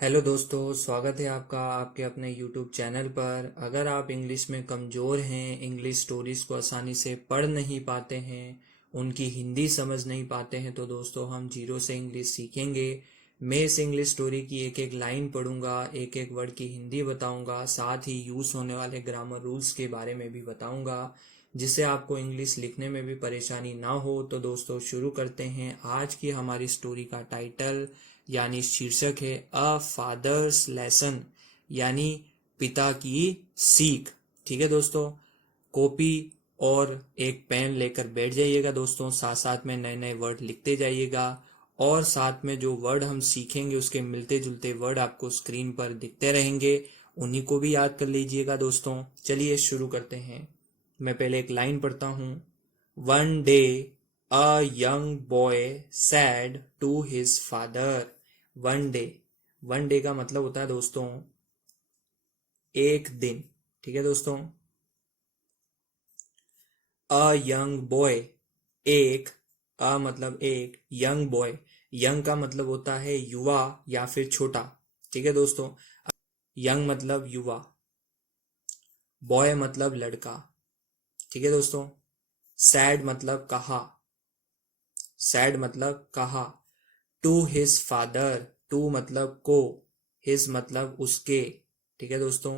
Hello दोस्तों, स्वागत है आपका आपके अपने यूट्यूब चैनल पर। अगर आप इंग्लिश में कमज़ोर हैं, इंग्लिश स्टोरीज़ को आसानी से पढ़ नहीं पाते हैं, उनकी हिंदी समझ नहीं पाते हैं, तो दोस्तों हम जीरो से इंग्लिश सीखेंगे। मैं इस इंग्लिश स्टोरी की एक एक लाइन पढ़ूंगा, एक एक वर्ड की हिंदी बताऊंगा, साथ ही यूज़ होने वाले ग्रामर रूल्स के बारे में भी बताऊंगा, जिससे आपको इंग्लिश लिखने में भी परेशानी ना हो। तो दोस्तों शुरू करते हैं। आज की हमारी स्टोरी का टाइटल यानी शीर्षक है अ फादर्स लेसन, यानी पिता की सीख। ठीक है दोस्तों, कॉपी और एक पेन लेकर बैठ जाइएगा दोस्तों, साथ साथ में नए नए वर्ड लिखते जाइएगा, और साथ में जो वर्ड हम सीखेंगे उसके मिलते जुलते वर्ड आपको स्क्रीन पर दिखते रहेंगे, उन्हीं को भी याद कर लीजिएगा दोस्तों। चलिए शुरू करते हैं। मैं पहले एक लाइन पढ़ता हूँ। One day a young boy said to his father. One day, one day का मतलब होता है दोस्तों एक दिन। ठीक है दोस्तों। अ यंग बॉय, एक, अ मतलब एक, यंग बॉय, यंग का मतलब होता है युवा या फिर छोटा। ठीक है दोस्तों, यंग मतलब युवा, बॉय मतलब लड़का। ठीक है दोस्तों। सैड मतलब कहा, सैड मतलब कहा। टू हिज फादर, टू मतलब को, हिज मतलब उसके। ठीक है दोस्तों।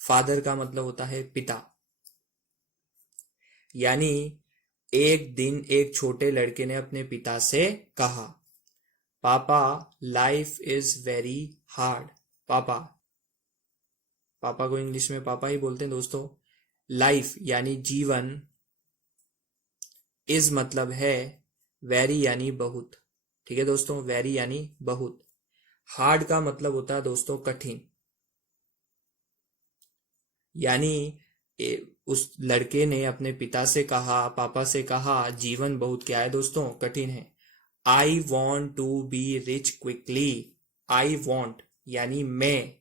फादर का मतलब होता है पिता। यानी एक दिन एक छोटे लड़के ने अपने पिता से कहा, पापा लाइफ इज वेरी हार्ड। पापा, पापा को इंग्लिश में पापा ही बोलते हैं दोस्तों। लाइफ यानी जीवन, इज मतलब है, वेरी यानी बहुत। ठीक है दोस्तों, वेरी यानी बहुत। हार्ड का मतलब होता है दोस्तों कठिन। यानी उस लड़के ने अपने पिता से कहा, पापा से कहा, जीवन बहुत क्या है दोस्तों, कठिन है। I want to be rich quickly. I want यानी मैं,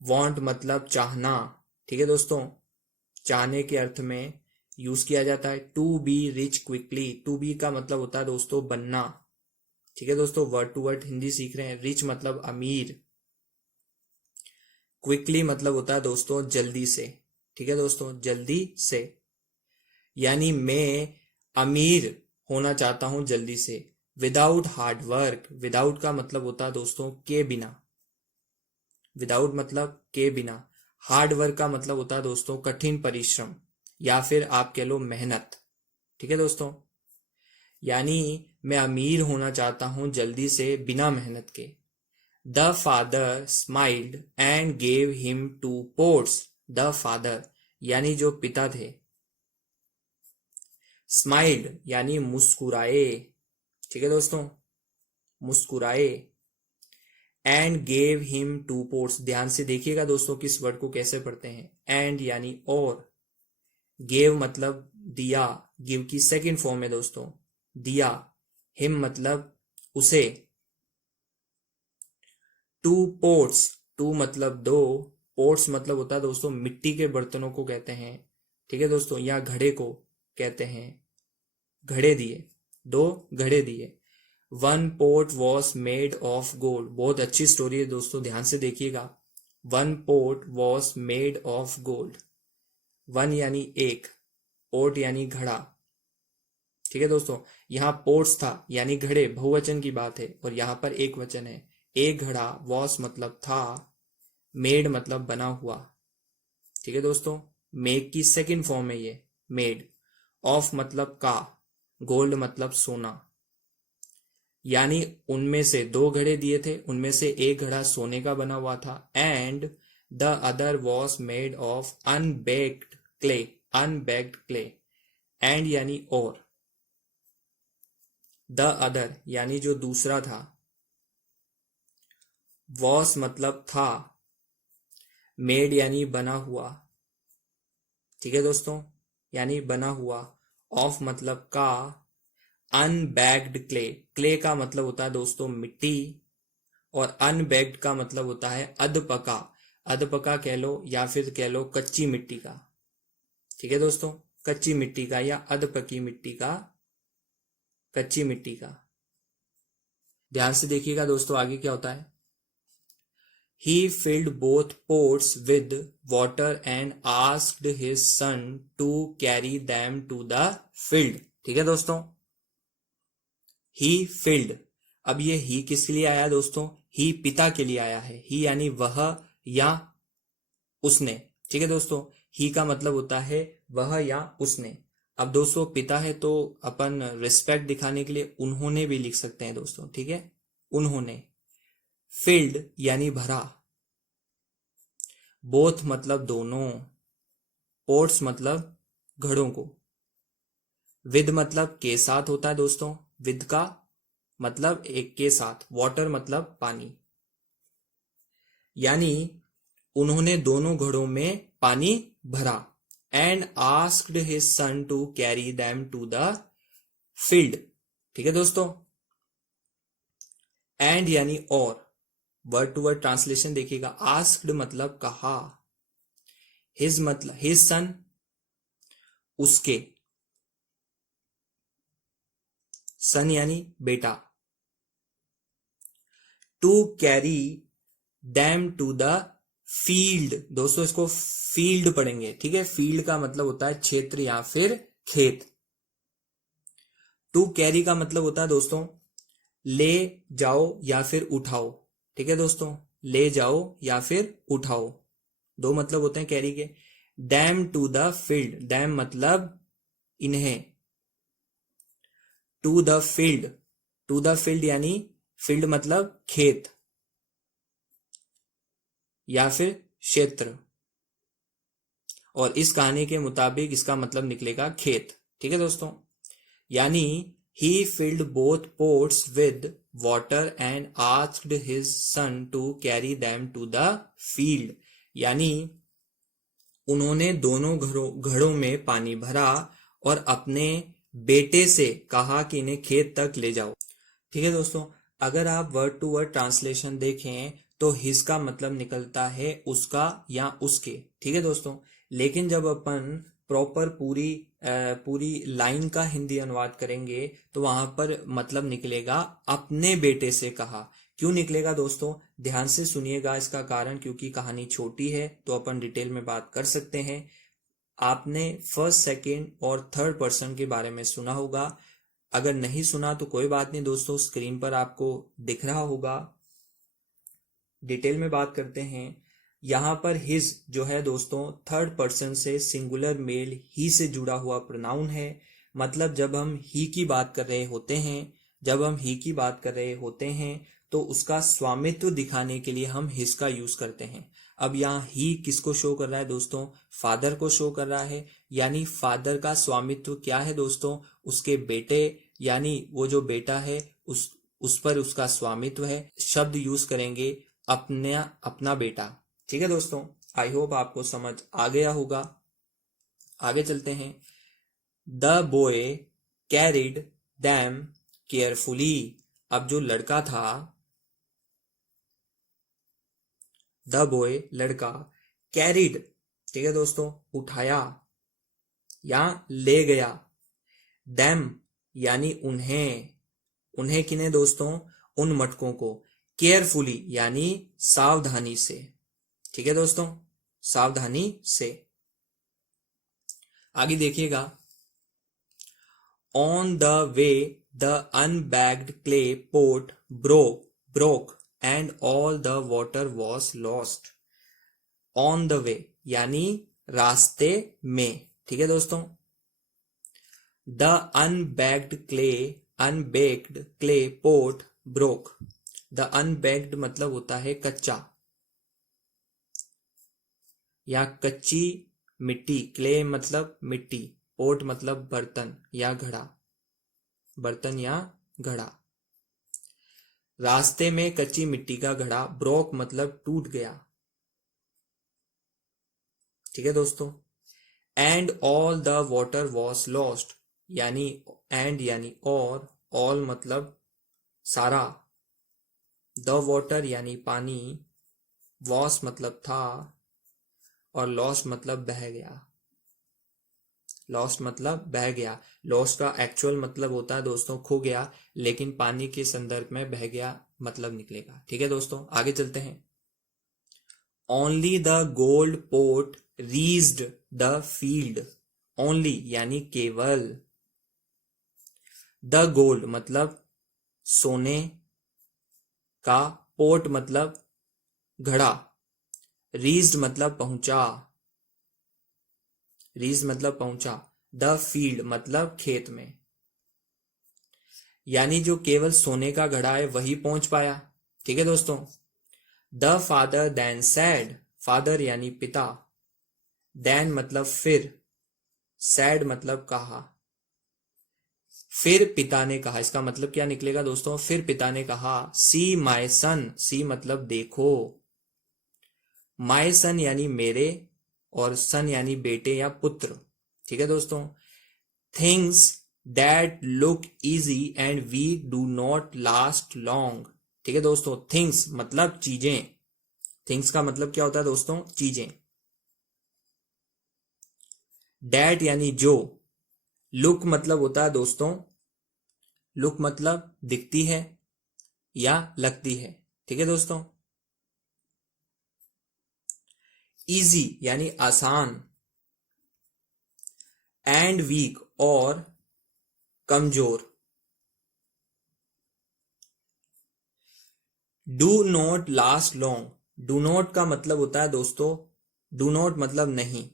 वॉन्ट मतलब चाहना। ठीक है दोस्तों, चाहने के अर्थ में यूज किया जाता है। To be rich quickly, to be का मतलब होता है दोस्तों बनना। ठीक है दोस्तों, वर्ड टू वर्ड हिंदी सीख रहे हैं। रिच मतलब अमीर, क्विकली मतलब होता है दोस्तों जल्दी से। ठीक है दोस्तों, जल्दी से। यानी मैं अमीर होना चाहता हूं जल्दी से। विदाउट हार्ड वर्क, विदाउट का मतलब होता है दोस्तों के बिना। विदाउट मतलब के बिना। हार्ड वर्क का मतलब होता है दोस्तों कठिन परिश्रम, या फिर आप कह लो मेहनत। ठीक है दोस्तों। यानी मैं अमीर होना चाहता हूं जल्दी से बिना मेहनत के। The father smiled and gave him two pots. The father यानी जो पिता थे, स्माइल्ड यानी मुस्कुराए। ठीक है दोस्तों, मुस्कुराए। And gave him two pots, ध्यान से देखिएगा दोस्तों किस वर्ड को कैसे पढ़ते हैं। एंड यानी और, गेव मतलब दिया, गिव की सेकंड फॉर्म है दोस्तों, दिया। हिम मतलब उसे। टू पोट्स, टू मतलब दो, पोट्स मतलब होता है दोस्तों मिट्टी के बर्तनों को कहते हैं। ठीक है दोस्तों, या घड़े को कहते हैं। घड़े दिए, दो घड़े दिए। One pot was made of gold. बहुत अच्छी स्टोरी है दोस्तों, ध्यान से देखिएगा। One pot was made of gold. One यानी एक, पोट यानी घड़ा। ठीक है दोस्तों, यहाँ पोर्ट्स था यानी घड़े, बहुवचन की बात है, और यहाँ पर एक वचन है। एक घड़ा, वॉस मतलब था, मेड मतलब बना हुआ। ठीक है दोस्तों, मेक की सेकंड फॉर्म है ये, मेड। ऑफ मतलब का, गोल्ड मतलब सोना। यानी उनमें से दो घड़े दिए थे, उनमें से एक घड़ा सोने का बना हुआ था। And the other was made of unbaked clay. Unbaked clay, and यानी और, द अदर यानी जो दूसरा था, वॉस मतलब था, मेड यानी बना हुआ। ठीक है दोस्तों, यानी बना हुआ। ऑफ मतलब का, अनबैग्ड क्ले, क्ले का मतलब होता है दोस्तों मिट्टी, और अनबैग्ड का मतलब होता है अधपका। अधपका कह लो या फिर कह लो कच्ची मिट्टी का। ठीक है दोस्तों, कच्ची मिट्टी का या अधपकी मिट्टी का, कच्ची मिट्टी का। ध्यान से देखिएगा दोस्तों, आगे क्या होता है। He filled both pots with water and asked his son to carry them to the field। ठीक है दोस्तों, he filled, अब ये ही किसके लिए आया दोस्तों, ही पिता के लिए आया है, ही यानी वह या उसने। ठीक है दोस्तों, ही का मतलब होता है वह या उसने। अब दोस्तों पिता है तो अपन रिस्पेक्ट दिखाने के लिए उन्होंने भी लिख सकते हैं दोस्तों। ठीक है, उन्होंने। फिल्ड यानी भरा, बोथ मतलब दोनों, पोर्ट्स मतलब घड़ों को, विद मतलब के साथ होता है दोस्तों, विद का मतलब एक के साथ, वाटर मतलब पानी, यानी उन्होंने दोनों घड़ों में पानी भरा। And asked his son to carry them to the field. ठीक है दोस्तों, एंड यानी और, वर्ड टू वर्ड ट्रांसलेशन देखिएगा। आस्क्ड मतलब कहा, हिज मतलब हिज सन उसके, सन यानी बेटा, to carry them to the field. दोस्तों इसको फील्ड पढ़ेंगे। ठीक है, फील्ड का मतलब होता है क्षेत्र या फिर खेत। टू कैरी का मतलब होता है दोस्तों ले जाओ या फिर उठाओ। ठीक है दोस्तों, ले जाओ या फिर उठाओ, दो मतलब होते हैं कैरी के। Them to the field, them मतलब इन्हें, to the field, to the field यानी फील्ड मतलब खेत या फिर क्षेत्र, और इस कहानी के मुताबिक इसका मतलब निकलेगा खेत। ठीक है दोस्तों, यानी he filled both pots with water and asked his son to carry them to the field। यानी उन्होंने दोनों घड़ों में पानी भरा और अपने बेटे से कहा कि इन्हें खेत तक ले जाओ। ठीक है दोस्तों, अगर आप वर्ड टू वर्ड ट्रांसलेशन देखें तो हिज का मतलब निकलता है उसका या उसके। ठीक है दोस्तों, लेकिन जब अपन प्रॉपर पूरी लाइन का हिंदी अनुवाद करेंगे तो वहां पर मतलब निकलेगा अपने बेटे से कहा। क्यों निकलेगा दोस्तों, ध्यान से सुनिएगा इसका कारण, क्योंकि कहानी छोटी है तो अपन डिटेल में बात कर सकते हैं। आपने फर्स्ट, सेकेंड और थर्ड पर्सन के बारे में सुना होगा, अगर नहीं सुना तो कोई बात नहीं दोस्तों, स्क्रीन पर आपको दिख रहा होगा। डिटेल में बात करते हैं। यहां पर हिज जो है दोस्तों थर्ड पर्सन से सिंगुलर मेल ही से जुड़ा हुआ प्रोनाउन है। मतलब जब हम ही की बात कर रहे होते हैं, जब हम ही की बात कर रहे होते हैं तो उसका स्वामित्व दिखाने के लिए हम हिज का यूज करते हैं। अब यहाँ ही किसको शो कर रहा है दोस्तों, फादर को शो कर रहा है, यानी फादर का स्वामित्व क्या है दोस्तों, उसके बेटे, यानी वो जो बेटा है उस पर उसका स्वामित्व है। शब्द यूज करेंगे अपना बेटा। ठीक है दोस्तों, आई होप आपको समझ आ गया होगा। आगे चलते हैं। The boy carried them carefully. अब जो लड़का था, द बॉय लड़का, कैरिड, ठीक है दोस्तों, उठाया या ले गया, दैम यानी उन्हें, उन्हें किन्हें दोस्तों, उन मटकों को, केयरफुली यानी सावधानी से। ठीक है दोस्तों, सावधानी से। आगे देखिएगा। On the way the unbaked clay pot broke and all the water was lost. On the way यानी रास्ते में। ठीक है दोस्तों, the unbaked clay pot broke. The unbaked मतलब होता है कच्चा या कच्ची मिट्टी, क्ले मतलब मिट्टी, पोट मतलब बर्तन या घड़ा, बर्तन या घड़ा। रास्ते में कच्ची मिट्टी का घड़ा, ब्रोक मतलब टूट गया। ठीक है दोस्तों, and all the water was lost, यानी एंड यानी और, ऑल मतलब सारा, द वाटर यानी पानी, वॉस मतलब था, और लॉस्ट मतलब बह गया, लॉस्ट मतलब बह गया। लॉस्ट का एक्चुअल मतलब होता है दोस्तों खो गया, लेकिन पानी के संदर्भ में बह गया मतलब निकलेगा। ठीक है दोस्तों, आगे चलते हैं। Only the gold pot reached the field. Only यानी केवल, द गोल्ड मतलब सोने का, पोट मतलब घड़ा, रीच्ड मतलब पहुंचा, रीच मतलब पहुंचा, द फील्ड मतलब खेत में, यानी जो केवल सोने का घड़ा है वही पहुंच पाया। ठीक है दोस्तों। The father then said, father यानी पिता, देन मतलब फिर, सैड मतलब कहा, फिर पिता ने कहा। इसका मतलब क्या निकलेगा दोस्तों? फिर पिता ने कहा सी माय सन, सी मतलब देखो, माय सन यानी मेरे, और सन यानी बेटे या पुत्र। ठीक है दोस्तों। Things that look easy and weak do not last long. ठीक है दोस्तों, थिंग्स मतलब चीजें, थिंग्स का मतलब क्या होता है दोस्तों? चीजें। दैट यानी जो, लुक मतलब होता है दोस्तों, लुक मतलब दिखती है या लगती है। ठीक है दोस्तों। इजी यानी आसान, एंड वीक और कमजोर। Do not last long, do not का मतलब होता है दोस्तों, डू नॉट मतलब नहीं,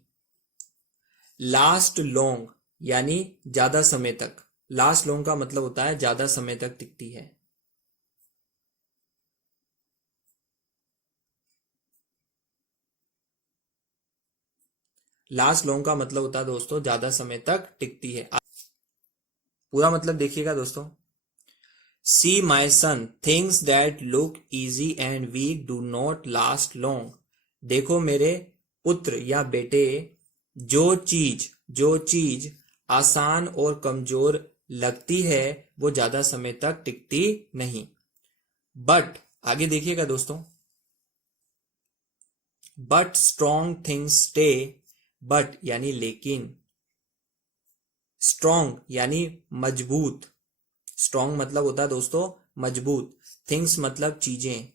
लास्ट लॉन्ग यानी ज्यादा समय तक, लास्ट लॉन्ग का मतलब होता है ज्यादा समय तक टिकती है। लास्ट लॉन्ग का मतलब होता है दोस्तों ज्यादा समय तक टिकती है। पूरा मतलब देखिएगा दोस्तों। See my son, things that look easy and weak do not last long. देखो मेरे पुत्र या बेटे, जो चीज आसान और कमजोर लगती है वो ज्यादा समय तक टिकती नहीं। बट आगे देखिएगा दोस्तों, but strong things stay, but यानी लेकिन, स्ट्रॉन्ग यानी मजबूत, स्ट्रॉन्ग मतलब होता है दोस्तों मजबूत, थिंग्स मतलब चीजें,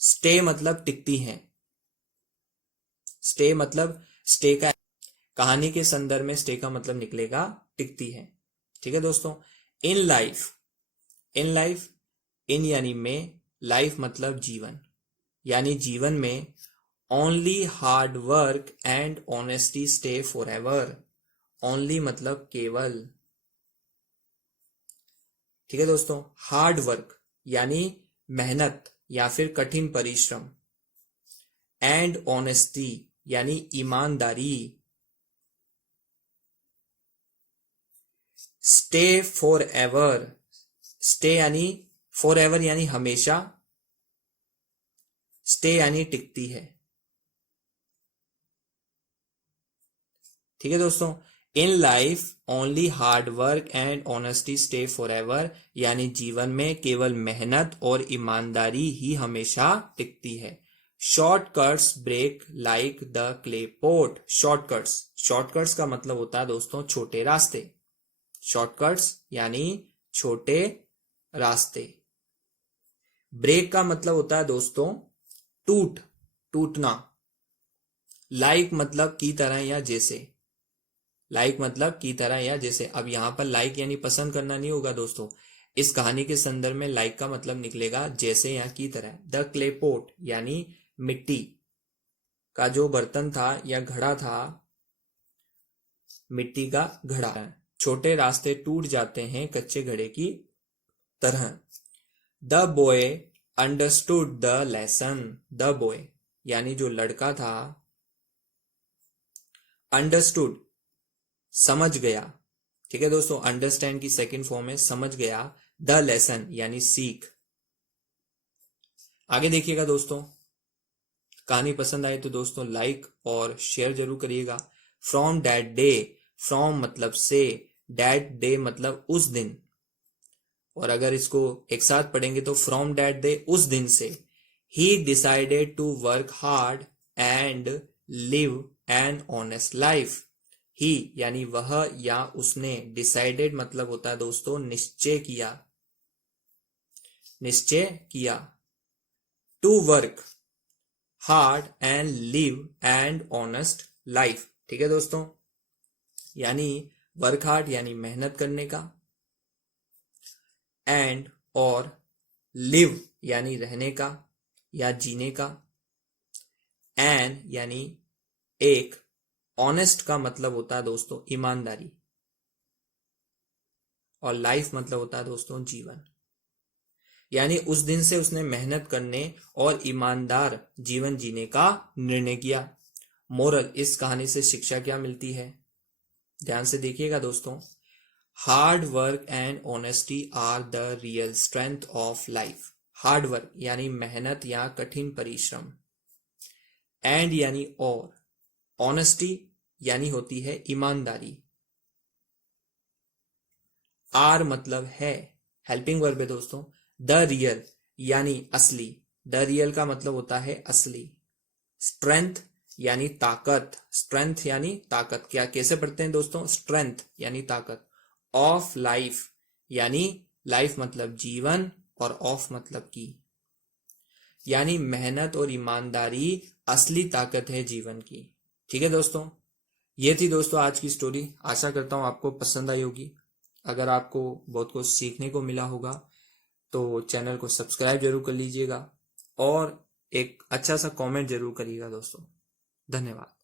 स्टे मतलब टिकती हैं, स्टे मतलब स्टे का कहानी के संदर्भ में स्टे का मतलब निकलेगा टिकती है। ठीक है दोस्तों। इन लाइफ, इन लाइफ, इन यानी में, लाइफ मतलब जीवन, यानी जीवन में only hard work and honesty stay for ever. Only मतलब केवल। ठीक है दोस्तों। हार्ड वर्क यानी मेहनत या फिर कठिन परिश्रम, एंड ऑनेस्टी यानी ईमानदारी, स्टे फॉर एवर, स्टे यानी फॉर एवर यानी हमेशा, स्टे यानी टिकती है। ठीक है दोस्तों। In life only hard work and honesty stay for ever, यानी जीवन में केवल मेहनत और ईमानदारी ही हमेशा टिकती है। Shortcuts break like the clay pot. Shortcuts, shortcuts का मतलब होता है दोस्तों छोटे रास्ते, शॉर्टकट्स यानी छोटे रास्ते। ब्रेक का मतलब होता है दोस्तों टूट, टूटना। लाइक मतलब की तरह या जैसे, लाइक मतलब की तरह या जैसे। अब यहां पर लाइक यानी पसंद करना नहीं होगा दोस्तों, इस कहानी के संदर्भ में लाइक का मतलब निकलेगा जैसे या की तरह। द क्लेपोट यानी मिट्टी का जो बर्तन था या घड़ा था, मिट्टी का घड़ा। छोटे रास्ते टूट जाते हैं कच्चे घड़े की तरह। The boy understood the lesson. The boy यानी जो लड़का था, अंडरस्टूड समझ गया। ठीक है दोस्तों, अंडरस्टैंड की सेकंड फॉर्म है समझ गया, द लेसन यानी सीख। आगे देखिएगा दोस्तों। कहानी पसंद आए तो दोस्तों लाइक और शेयर जरूर करिएगा। फ्रॉम दैट डे, फ्रॉम मतलब से, दैट डे मतलब उस दिन, और अगर इसको एक साथ पढ़ेंगे तो फ्रॉम दैट डे उस दिन से, he decided to work hard and live an honest life. He यानी वह या उसने, डिसाइडेड मतलब होता है दोस्तों निश्चय किया, निश्चय किया। To work hard and live and honest life, ठीक है दोस्तों। यानी वर्क हार्ड यानी मेहनत करने का, एंड और लिव यानी रहने का या जीने का, एंड यानी एक, ऑनेस्ट का मतलब होता है दोस्तों ईमानदारी, और लाइफ मतलब होता है दोस्तों जीवन। यानी उस दिन से उसने मेहनत करने और ईमानदार जीवन जीने का निर्णय किया। मोरल, इस कहानी से शिक्षा क्या मिलती है, ध्यान से देखिएगा दोस्तों। Hard work and honesty are the real strength of life. Hard work यानी मेहनत या कठिन परिश्रम, एंड यानी और, ऑनेस्टी यानी होती है ईमानदारी, आर मतलब है, हेल्पिंग वर्ब है दोस्तों। द रियल यानी असली, द रियल का मतलब होता है असली। स्ट्रेंथ यानी ताकत, स्ट्रेंथ यानी ताकत, क्या कैसे पढ़ते हैं दोस्तों, स्ट्रेंथ यानी ताकत। ऑफ लाइफ यानी लाइफ मतलब जीवन, और ऑफ मतलब की, यानी मेहनत और ईमानदारी असली ताकत है जीवन की। ठीक है दोस्तों, ये थी दोस्तों आज की स्टोरी। आशा करता हूँ आपको पसंद आई होगी। अगर आपको बहुत कुछ सीखने को मिला होगा तो चैनल को सब्सक्राइब जरूर कर लीजिएगा, और एक अच्छा सा कमेंट जरूर करिएगा दोस्तों। धन्यवाद।